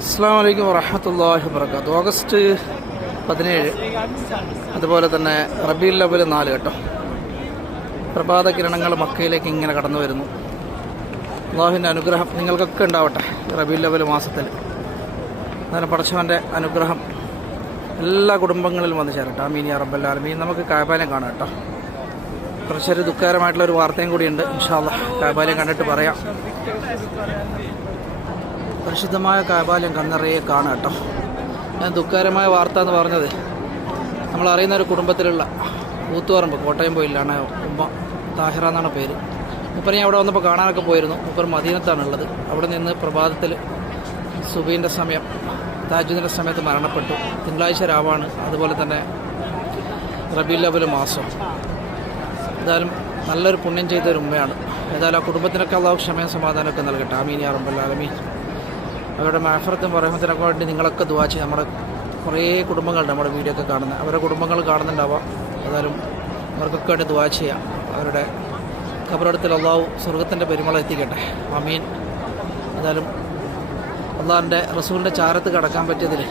അസ്സലാമു അലൈക്കും വറഹ്മത്തുള്ളാഹി വബറകാതുഹു. ഓഗസ്റ്റ് 17 അതുപോലെ തന്നെ റബീഉൽ അവ്വൽ 4 കേട്ടോ. പ്രഭാത കിരണങ്ങൾ മക്കയിലേക്ക് ഇങ്ങനെ കടന്നു വരുന്നു. അല്ലാഹുവിൻ്റെ അനുഗ്രഹം നിങ്ങൾക്കൊക്കെ ഉണ്ടാവട്ടെ റബീഉൽ അവ്വൽ മാസത്തിൽ. എന്നാലും പടച്ചവൻ്റെ അനുഗ്രഹം എല്ലാ കുടുംബങ്ങളിലും വന്നു ചേരട്ടെ. ആമീൻ യാ റബ്ബൽ ആലമീൻ. നമുക്ക് കാബാലയം കാണാം കേട്ടോ. കുറച്ചൊരു ദുഃഖകരമായിട്ടുള്ളൊരു വാർത്തയും കൂടിയുണ്ട്. ഇൻഷാ അല്ലാഹ് കാബാലയം കണ്ടിട്ട് പറയാം. പരിശുദ്ധമായ കാബാലയം കണ്ണറിയെ കാണാം കേട്ടോ. ഞാൻ ദുഃഖകരമായ വാർത്ത എന്ന് പറഞ്ഞത് നമ്മളറിയുന്ന ഒരു കുടുംബത്തിലുള്ള ഊത്തുപറമ്പ് കോട്ടയം പോയില്ലാണ് ഉമ്മ താഹിറ എന്നാണ് പേര്. മുപ്പർ ഞാൻ അവിടെ വന്നപ്പോൾ കാണാനൊക്കെ പോയിരുന്നു. മുപ്പർ മദീനത്താണുള്ളത്. അവിടെ നിന്ന് പ്രഭാതത്തിൽ സുബീൻ്റെ സമയം താജുദിൻ്റെ സമയത്ത് മരണപ്പെട്ടു. തിങ്കളാഴ്ച രാവാണ്. അതുപോലെ തന്നെ റബീഉൽ അവ്വൽ മാസം. ഏതായാലും നല്ലൊരു പുണ്യം ചെയ്തൊരു ഉമ്മയാണ്. ഏതായാലും ആ കുടുംബത്തിനൊക്കെ അല്ലാഹു ക്ഷമയും സമാധാനമൊക്കെ നൽകട്ടെ. ആമീൻ യാ റബ്ബൽ ആലമീൻ. അവരുടെ മാഫറത്തും റഹ്മത്തിനൊക്കെ വേണ്ടി നിങ്ങളൊക്കെ ദുആ ചെയ്യും. നമ്മുടെ കുറേ കുടുംബങ്ങളുണ്ട് നമ്മുടെ വീഡിയോ ഒക്കെ കാണുന്നത്. അവരുടെ കുടുംബങ്ങൾ കാണുന്നുണ്ടാവാം. ഏതായാലും അവർക്കൊക്കെ വേണ്ടി ദുആ ചെയ്യാം. അവരുടെ ഖബറടത്തിൽ അല്ലാഹു സ്വർഗത്തിൻ്റെ പെരുമള എത്തിക്കട്ടെ. ആമീൻ. ഏതായാലും അള്ളാഹിൻ്റെ റസൂലിൻ്റെ ചാരത്ത് കടക്കാൻ പറ്റിയതിൽ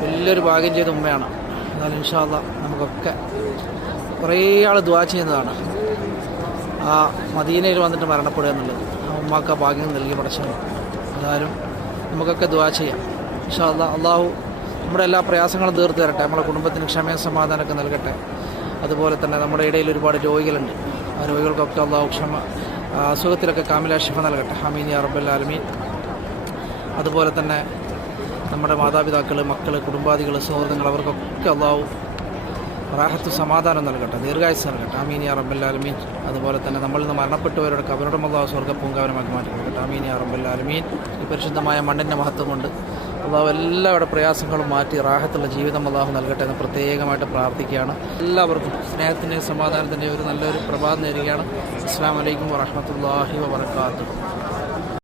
വലിയൊരു ഭാഗ്യം ചെയ്ത ഉമ്മയാണ്. എന്നാലും ഇൻഷാ അല്ലാഹ് നമുക്കൊക്കെ കുറേ ആൾ ദുആ ചെയ്യുന്നതാണ് ആ മദീനയിൽ വന്നിട്ട് മരണപ്പെടുക എന്നുള്ളത്. ആ ഉമ്മാക്ക് ആ ഭാഗ്യം നൽകി പടച്ചവൻ. ഏതായാലും നമുക്കൊക്കെ ദുആ ചെയ്യാം. ഇൻഷാ അല്ലാഹ് അള്ളാഹു നമ്മുടെ എല്ലാ പ്രയാസങ്ങളും തീർത്ത് തരട്ടെ. നമ്മുടെ കുടുംബത്തിന് ക്ഷമയും സമാധാനമൊക്കെ നൽകട്ടെ. അതുപോലെ തന്നെ നമ്മുടെ ഇടയിൽ ഒരുപാട് രോഗികളുണ്ട്. ആ രോഗികൾക്കൊക്കെ അള്ളാഹു അസുഖത്തിലൊക്കെ കാമില ശിഫ നൽകട്ടെ. ആമീൻ യാ റബ്ബൽ ആലമീൻ. അതുപോലെ തന്നെ നമ്മുടെ മാതാപിതാക്കൾ, മക്കൾ, കുടുംബാദികൾ, സൗഹൃദങ്ങൾ അവർക്കൊക്കെ അള്ളാഹു റാഹത്ത് സമാധാനം നൽകട്ടെ, ദീർഘായുസ് നൽകട്ടെ. ആമീൻ യാ റബ്ബൽ ആലമീൻ. അതുപോലെ തന്നെ നമ്മളിൽ നിന്ന് മരണപ്പെട്ടവരുടെ കബറിടം അള്ളാഹു സ്വർഗ്ഗപ്പൂങ്കാവനമാക്കി മാറ്റി കൊടുക്കട്ടെ. ആമീൻ യാ റബ്ബൽ ആലമീൻ. ഈ പരിശുദ്ധമായ മണ്ണിൻ്റെ മഹത്വം കൊണ്ട് അള്ളാഹു എല്ലാവരുടെ പ്രയാസങ്ങളും മാറ്റി റാഹത്തുള്ള ജീവിതം അള്ളാഹു നൽകട്ടെ എന്ന് പ്രത്യേകമായിട്ട് പ്രാർത്ഥിക്കുകയാണ്. എല്ലാവർക്കും സ്നേഹത്തിൻ്റെയും സമാധാനത്തിൻ്റെയും ഒരു നല്ലൊരു പ്രഭാതം നേരുകയാണ്. അസ്സലാമു അലൈക്കും വറഹ്മത്തുള്ളാഹി വബറകാതുഹു.